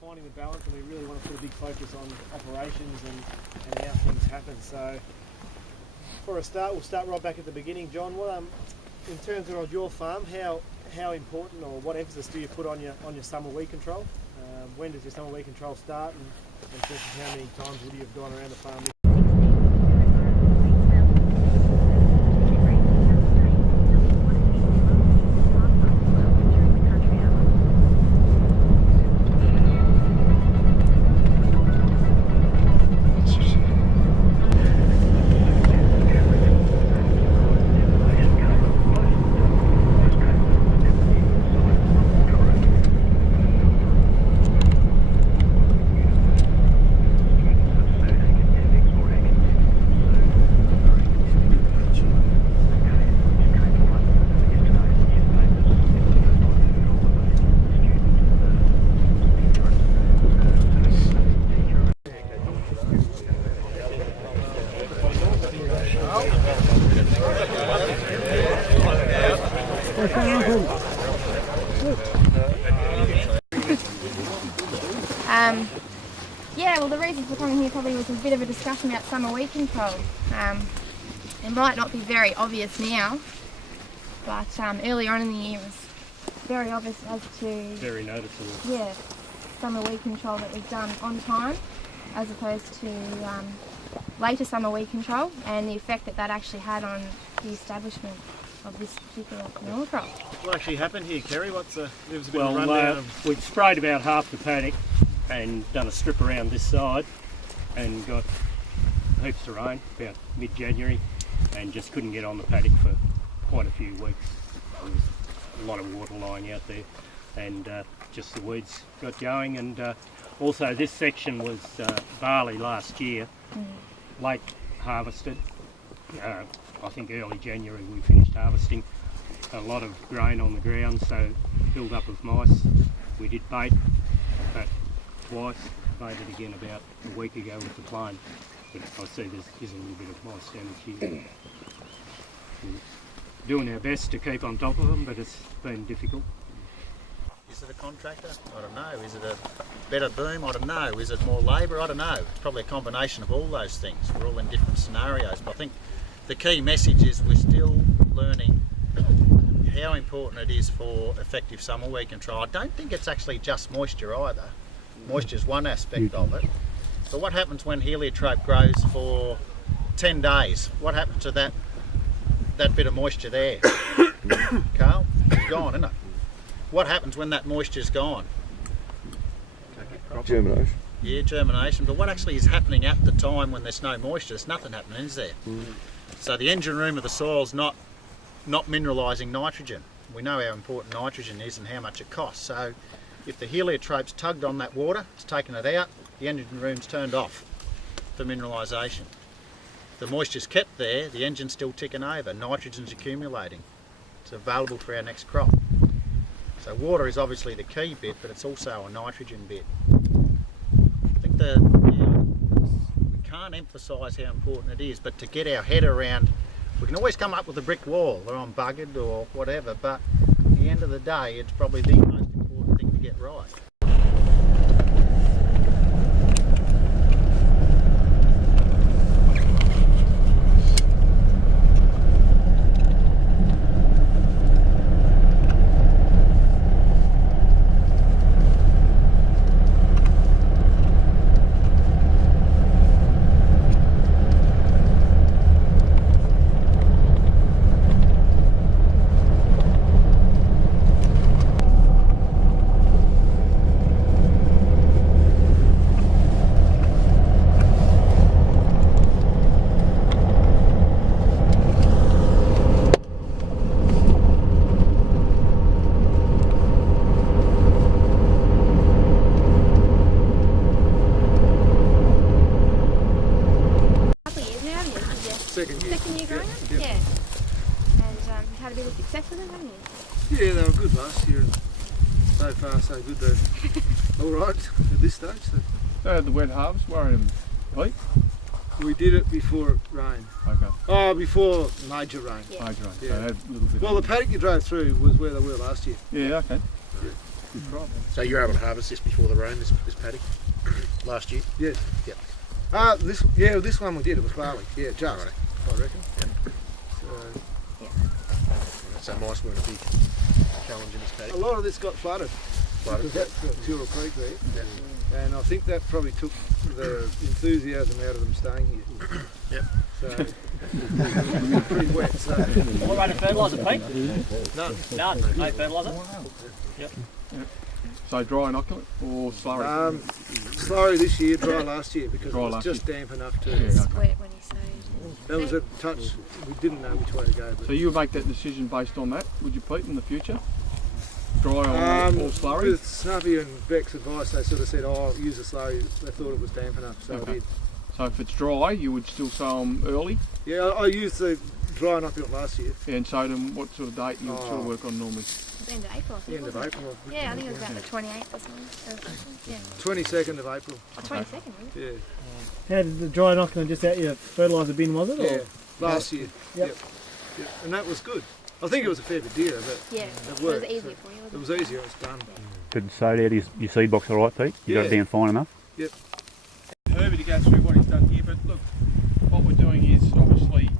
finding the balance, and we really want to put a big focus on operations and how things happen. So for a start, we'll start right back at the beginning. John, what in terms of your farm, how important or what emphasis do you put on your summer weed control? When does your summer weed control start, and in terms of how many times would you have gone around the farm? Yeah, well, the reason for coming here probably was a bit of a discussion about summer weed control. It might not be very obvious now, but earlier on in the year it was very obvious as to... Very noticeable. Yeah, summer weed control that was done on time as opposed to later summer weed control, and the effect that actually had on the establishment of this particular canola crop. What actually happened here, Kerry? Give us a bit of a rundown. We'd sprayed about half the paddock and done a strip around this side and got heaps of rain about mid-January and just couldn't get on the paddock for quite a few weeks. There was a lot of water lying out there, and just the weeds got going. And also this section was barley last year, late harvested. I think early January we finished harvesting. A lot of grain on the ground, so build up of mice. We did bait that twice, made it again about a week ago with the plane. But I see there's a little bit of mice damage here. We're doing our best to keep on top of them, but it's been difficult. Is it a contractor? I don't know. Is it a better boom? I don't know. Is it more labour? I don't know. It's probably a combination of all those things. We're all in different scenarios, but I think the key message is we're still learning how important it is for effective summer weed control. I don't think it's actually just moisture either. Moisture is one aspect of it. But what happens when heliotrope grows for 10 days? What happens to that bit of moisture there? Carl? It's gone, isn't it? What happens when that moisture's gone? Germination. Yeah, germination. But what actually is happening at the time when there's no moisture? There's nothing happening, is there? So the engine room of the soil's not mineralising nitrogen. We know how important nitrogen is and how much it costs. So if the heliotrope's tugged on that water, it's taken it out, the engine room's turned off for mineralisation. The moisture's kept there, the engine's still ticking over, nitrogen's accumulating. It's available for our next crop. So water is obviously the key bit, but it's also a nitrogen bit. I think we can't emphasise how important it is, but to get our head around, we can always come up with a brick wall, or I'm buggered or whatever, but at the end of the day, it's probably the most important thing to get right. Second year growing them? Yeah. And had a bit of success with them, haven't you? Yeah, they were good last year, and so far so good. They're all right at this stage. So. They had the wet harvest, worrying them, Pete? We did it before it rained. Okay. Oh, before major rain. Yeah. Major rain. Yeah. So they had a little bit. Well, the paddock you drove through was where they were last year. Yeah, okay. Yeah. good crop. So you were able to harvest this before the rain, this paddock, last year? Yes. Yep. This one we did. It was barley. Yeah, just. Right. I reckon. Yep. So So mice weren't a big challenge in this paddock. a lot of this got flooded. Because that's got Tyrrell Creek there. Yeah. And I think that probably took the enthusiasm out of them staying here. Yep. So pretty wet. So What rate of fertiliser, Pete? none. None. No fertiliser? So dry inoculant or slurry? Slurry this year, dry last year because Dry it was last just damp enough to. Yeah, okay. Wet when you sowed. That was a touch. We didn't know which way to go. But So you would make that decision based on that, would you, Pete, in the future? Dry or slurry? with Snuffy and Beck's advice, they sort of said, "Oh, use a slurry." They thought it was damp enough, so Okay. I did. So if it's dry, you would still sow them early? Yeah, I used the dry inoculant last year. And sowed them what sort of date you would sort of work on normally? It was end of April, I think. End of wasn't it? April. Yeah, I think it was about the 28th or something. Yeah. 22nd of April. Oh, 22nd, really? Yeah. How did the dry inoculant just out your fertiliser bin, was it? Yeah. Last year. Yep. Yep. And that was good. I think it was a fair bit dearer, but Yeah, it it was worked. easier so for you, it wasn't was easier. It was done. Did it sow out your seed box all right, Pete? You got it Yeah. down fine enough? Herbie to go through what he's done here, but look, what we're doing is obviously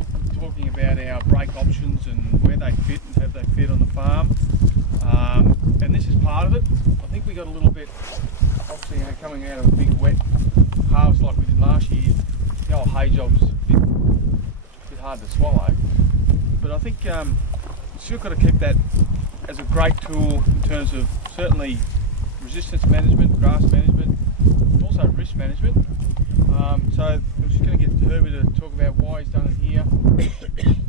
talking about our break options and where they fit and have they fit on the farm. And this is part of it. I think we got a little bit, obviously coming out of a big wet harvest like we did last year, the old hay job was a bit hard to swallow. But I think we've still got to keep that as a great tool in terms of certainly resistance management, grass management, also risk management. So I'm just going to get Herbie to talk about why he's done it here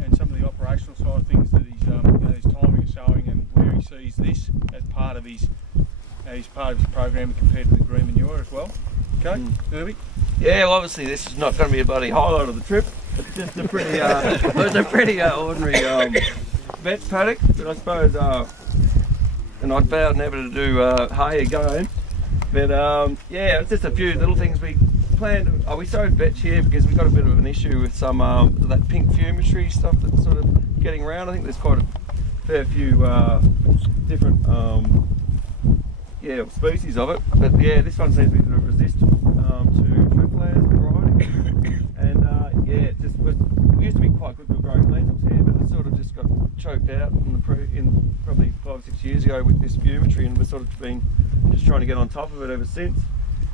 and some of the operational side of things that he's his timing of sowing and where he sees this as part of his program compared to the green manure as well. Okay, Herbie? Yeah, well, obviously this is not going to be a bloody highlight of the trip. It's just a pretty, it's a pretty ordinary vet paddock. But I suppose, and I'd vowed never to do hay again. But yeah, it's just a few little things we planned. We sowed vetch here because we got a bit of an issue with some that pink fumitory stuff that's sort of getting around. I think there's quite a fair few different species of it. But yeah, this one seems to be sort of resistant to tripland variety. And it just was. We used to be quite good with growing lentils here, but it sort of just got choked out in probably 5 or 6 years ago with this fumitory, and we've sort of been just trying to get on top of it ever since.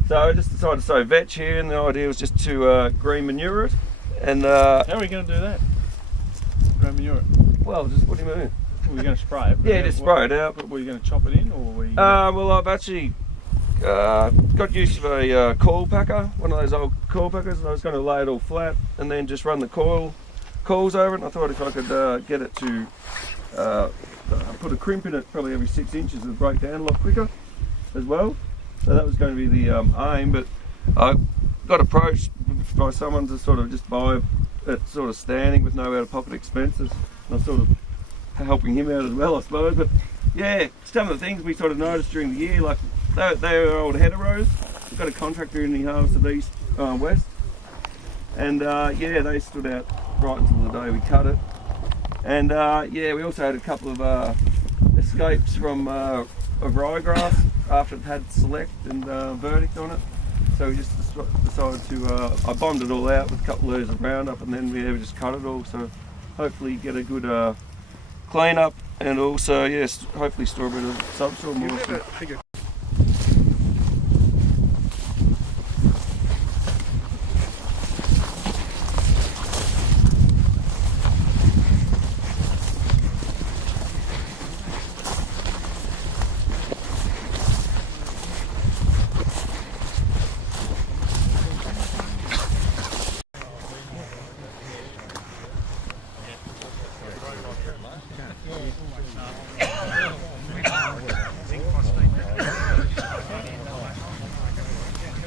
So I just decided to sow vetch here, and the idea was just to green manure it. And How are we going to do that? Green manure it? well, just what do you mean? We're going to spray it? Yeah, just spray it out. But were you going to chop it in, or were you? Well, I've actually got used to a coil packer, one of those old coil packers, and I was going to lay it all flat and then just run the coils over it. And I thought if I could get it to put a crimp in it probably every 6 inches, it would break down a lot quicker as well. So that was going to be the aim, but I got approached by someone to sort of just buy it sort of standing with no out-of-pocket expenses. And I was sort of helping him out as well, I suppose. But yeah, some of the things we sort of noticed during the year, like they were old heteros. We've got a contractor in the harvested east, west, and yeah, they stood out right until the day we cut it. And yeah, we also had a couple of escapes from of ryegrass after it had select and verdict on it. So we just decided to, I bombed it all out with a couple of layers of Roundup, and then we just cut it all. So hopefully get a good clean up, and also yes, hopefully store a bit of subsoil moisture.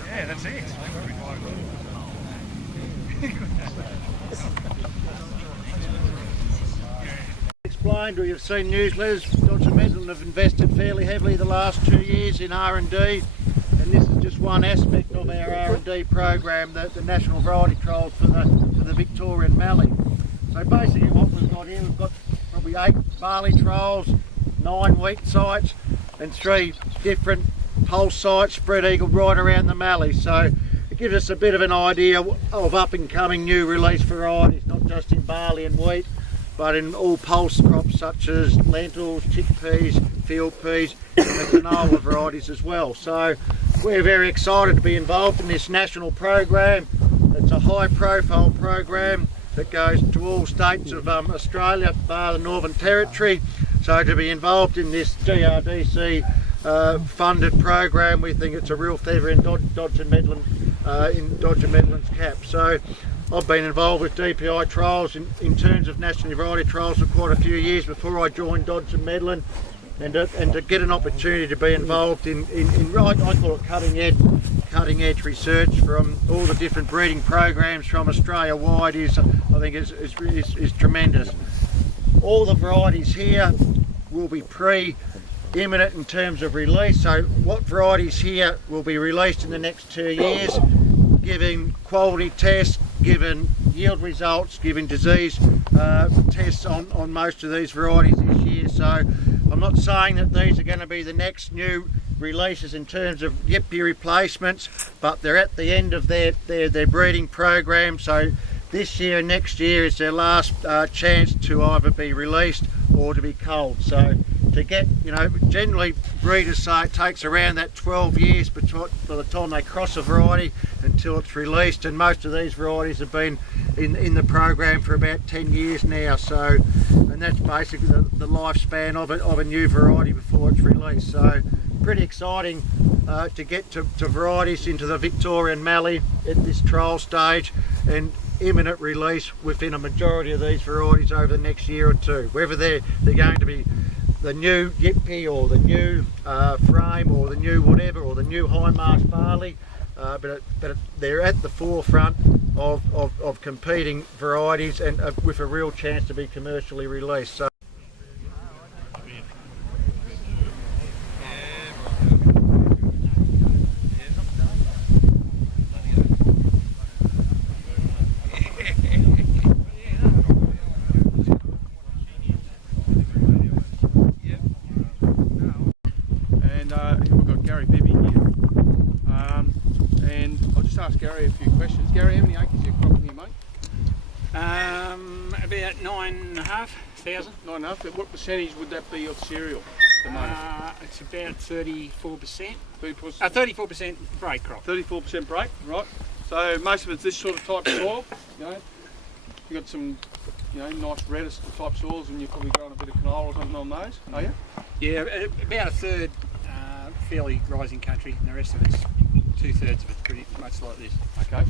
Yeah, that's it. Explained, or you've seen newsletters, Dodgshun Medlin have invested fairly heavily the last 2 years in R&D, and this is just one aspect of our R&D program, the national variety trials for the Victorian Mallee. So basically what we've got here, we've got probably 8 barley trials, 9 wheat sites, and 3 different pulse sites spread eagle right around the mallee. So it gives us a bit of an idea of up and coming new release varieties, not just in barley and wheat, but in all pulse crops such as lentils, chickpeas, field peas, and the canola varieties as well. So we're very excited to be involved in this national program. It's a high profile program that goes to all states of Australia, bar the Northern Territory. So to be involved in this GRDC funded program, we think it's a real feather in Dodgshun Medlin's cap. So I've been involved with DPI trials in terms of national variety trials for quite a few years before I joined Dodgshun Medlin, and to get an opportunity to be involved in I call it cutting edge research from all the different breeding programs from Australia wide is, I think, is tremendous. All the varieties here will be imminent in terms of release. So what varieties here will be released in the next 2 years, giving quality tests, given yield results, giving disease tests on most of these varieties this year. So I'm not saying that these are going to be the next new releases in terms of yippie replacements, but they're at the end of their breeding program. So this year and next year is their last chance to either be released or to be culled. So to get, generally breeders say it takes around that 12 years by the time they cross a variety until it's released, and most of these varieties have been in the program for about 10 years now. So, and that's basically the lifespan of a new variety before it's released. So pretty exciting to get to varieties into the Victorian Mallee at this trial stage, and imminent release within a majority of these varieties over the next year or two, whether they're going to be the new Yippie or the new frame or the new whatever or the new high marsh barley, but they're at the forefront of competing varieties and with a real chance to be commercially released. So ask Gary a few questions. Gary, how many acres are you cropping here, mate? About 9,500. 9,500. What percentage would that be of cereal at the moment? It's about 34%. 34% break crop. 34% break, right. So most of it's this sort of type of soil. You've got some nice reddish type soils, and you're probably growing a bit of canola or something on those, are you? Yeah, about a third fairly rising country, and the rest of it's 2/3 of it's pretty much like this. Okay.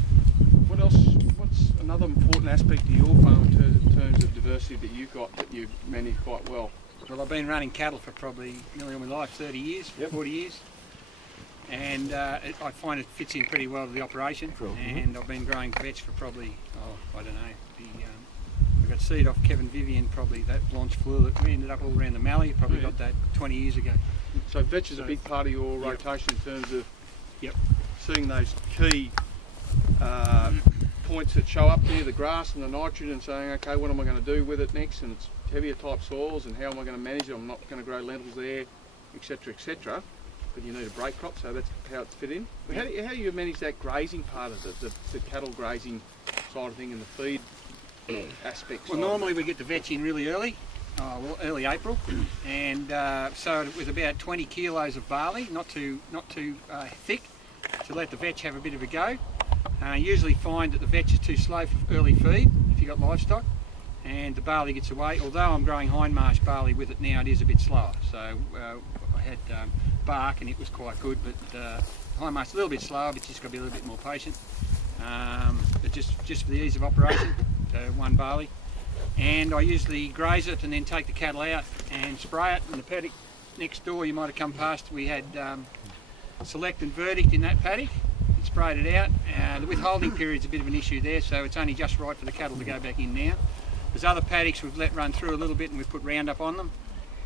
What else? What's another important aspect of your farm in terms of diversity that you've got that you manage quite well? Well, I've been running cattle for probably nearly all my life, 30 years, 40 years. And I find it fits in pretty well to the operation. And I've been growing vetch for probably, I don't know, we got seed off Kevin Vivian, probably that Blanche Fleur that we ended up all around the Mallee, probably got that 20 years ago. So vetch is a big part of your rotation in terms of seeing those key points that show up there, the grass and the nitrogen, and saying, okay, what am I going to do with it next? And it's heavier type soils, and how am I going to manage it? I'm not going to grow lentils there, etc., etc. But you need a break crop, so that's how it's fit in. How do you manage that grazing part of it, the cattle grazing side of thing, and the feed aspects? Well, normally we get the vetch in really early, early April, and so with about 20 kilos of barley, not too thick, to let the vetch have a bit of a go. Usually find that the vetch is too slow for early feed if you've got livestock, and the barley gets away. Although I'm growing hindmarsh barley with it now, it is a bit slower. So I had bark and it was quite good, but hindmarsh a little bit slower, but just got to be a little bit more patient. But just for the ease of operation, so one barley. And I usually graze it and then take the cattle out and spray it. In the paddock next door, you might have come past, we had Select and Verdict in that paddock. And sprayed it out. The withholding period's a bit of an issue there, so it's only just right for the cattle to go back in now. There's other paddocks we've let run through a little bit, and we've put Roundup on them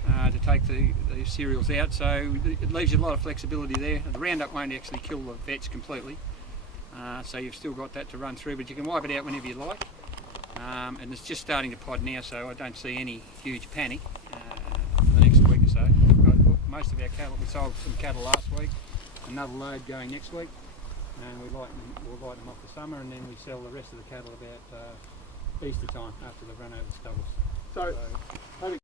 to take the cereals out, so it leaves you a lot of flexibility there. The Roundup won't actually kill the vetch completely, so you've still got that to run through, but you can wipe it out whenever you like. And it's just starting to pod now, so I don't see any huge panic for the next week or so. We've got most of our cattle. We sold some cattle last week, another load going next week, and we'll lighten them off for summer, and then we sell the rest of the cattle about Easter time after they've run over the stubbles. So,